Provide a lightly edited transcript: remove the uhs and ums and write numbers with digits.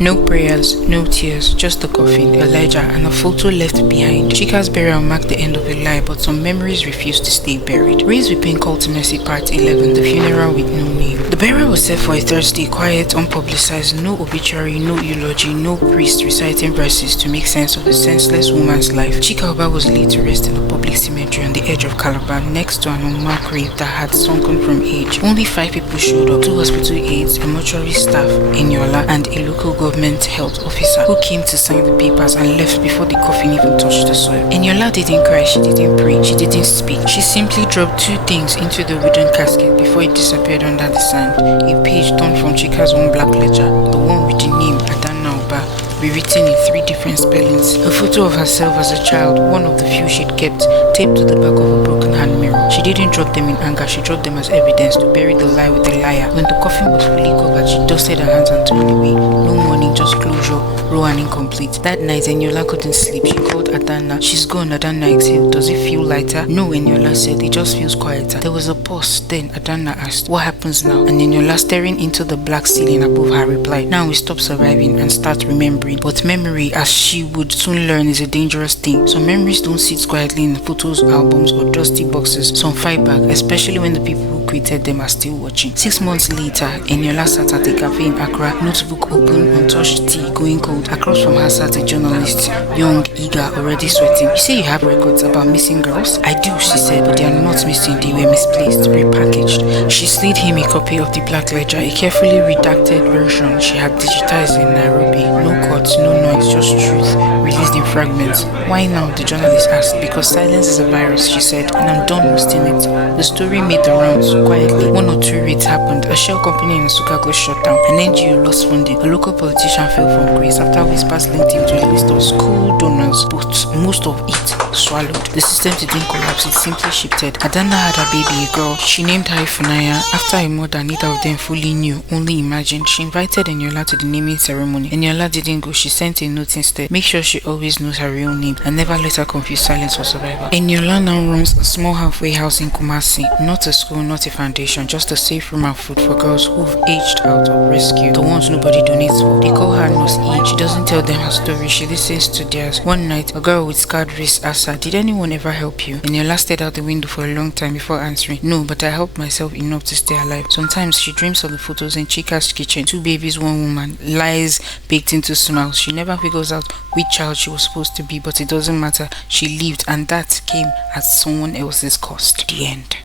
No prayers, no tears, just the coffin, Elijah, and a photo left behind. Chika's burial marked the end of a lie, but some memories refused to stay buried. Raised with Pain Called to Mercy Part 11, The Funeral with No Name. The burial was set for a Thursday, quiet, unpublicized, no obituary, no eulogy, no priest reciting verses to make sense of a senseless woman's life. Chika Oba was laid to rest in the public cemetery on the edge of Calabar, next to an unmarked grave that had sunken from age. Only 5 people showed up: 2 hospital aides, a mortuary staff, Eniola, and a local government health officer who came to sign the papers and left before the coffin even touched the soil. Eniola didn't cry, she didn't pray, she didn't speak. She simply dropped 2 things into the wooden casket before it disappeared under the sand. A page torn from Chika's own black ledger, the one with the name Adana Oba, rewritten in 3 different spellings. A photo of herself as a child, one of the few she'd kept, taped to the back of a broken hand mirror. She didn't drop them in anger, she dropped them as evidence to bury the lie with the liar. When the coffin was fully covered, she dusted her hands and turned away. No mourning, just closure, raw and incomplete. That night, Eniola couldn't sleep. She called Adana. She's gone. Adana exhaled. Does it feel lighter? No, Eniola said. It just feels quieter. There was a pause. Then Adana asked, what happens now? And Eniola, staring into the black ceiling above her, replied, now we stop surviving and start remembering. But memory, as she would soon learn, is a dangerous thing. Some memories don't sit quietly in photos, albums, or dusty boxes. Some fight back, especially when the people who created them are still watching. 6 months later, Eniola sat at a cafe in Accra, notebook open, untouched tea going cold. Across from her sat a journalist, young, eager, already sweating. You say you have records about missing girls? I do, she said, but they are not missing. They were misplaced, repackaged. She slid him a copy of the black ledger, a carefully redacted version she had digitized in Nairobi. No cuts, no noise, just truth, released in fragments. Why now? The journalist asked. Because silence is a virus, she said, and I'm done hosting it. The story made the rounds quietly. 1 or 2 raids happened. A shell company in Nsukka shut down. An NGO lost funding. A local politician fell from grace after whispers linked him to a list of school donors, but most of it swallowed. The system didn't collapse, it simply shifted. Adana had a baby, a girl. She named her Ifunanya after a mother neither of them fully knew, only imagined. She invited Eniola to the naming ceremony. Eniola didn't go, she sent a note instead. Make sure she always knows her real name and never let her confuse silence for survival. Eniola now runs a small halfway house in Kumasi. Not a school, not a foundation, just a safe room and food for girls who've aged out of rescue. The ones nobody donates for. They call her Nurse E. She doesn't tell them her story, she listens to theirs. One night, a girl with scarred wrists asked her, did anyone ever help you? Eniola stared out the window for a long time before answering, no, but I helped myself enough to stay alive. Sometimes she dreams of the photos in Chika's kitchen. 2 babies, 1 woman, lies baked into smiles. She never figures out which child she was supposed to be, but it doesn't matter. She lived, and that came at someone else's cost. The end.